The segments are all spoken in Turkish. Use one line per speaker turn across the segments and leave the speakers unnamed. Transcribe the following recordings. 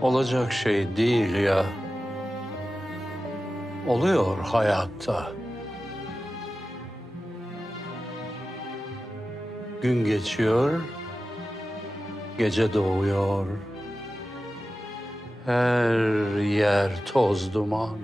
olacak şey değil ya. Oluyor hayatta. Gün geçiyor, gece doğuyor. Her yer toz duman.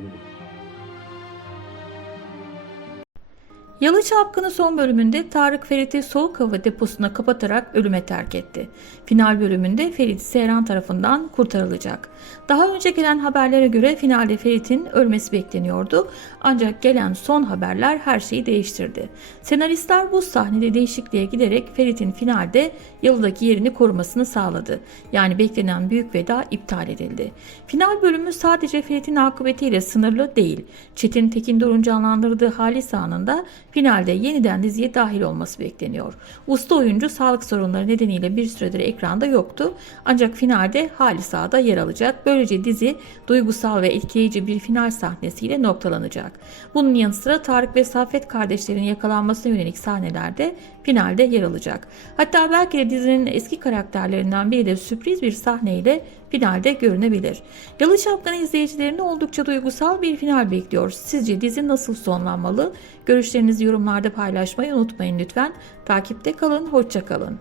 Yalı Çapkını son bölümünde Tarık Ferit'i soğuk hava deposuna kapatarak ölüme terk etti. Final bölümünde Ferit Seyran tarafından kurtarılacak. Daha önce gelen haberlere göre finalde Ferit'in ölmesi bekleniyordu. Ancak gelen son haberler her şeyi değiştirdi. Senaristler bu sahnede değişikliğe giderek Ferit'in finalde Yalı'daki yerini korumasını sağladı. Yani beklenen büyük veda iptal edildi. Final bölümü sadece Ferit'in akıbetiyle sınırlı değil. Çetin Tekindor'un canlandırdığı Halis anında finalde yeniden diziye dahil olması bekleniyor. Usta oyuncu sağlık sorunları nedeniyle bir süredir ekranda yoktu. Ancak finalde Halis Ağa'da yer alacak. Böylece dizi duygusal ve etkileyici bir final sahnesiyle noktalanacak. Bunun yanı sıra Tarık ve Saffet kardeşlerin yakalanmasına yönelik sahnelerde finalde yer alacak. Hatta belki de dizinin eski karakterlerinden biri de sürpriz bir sahneyle finalde görünebilir. Yalı Çapkını izleyicilerini oldukça duygusal bir final bekliyor. Sizce dizi nasıl sonlanmalı? Görüşlerinizi yorumlarda paylaşmayı unutmayın lütfen. Takipte kalın, hoşça kalın.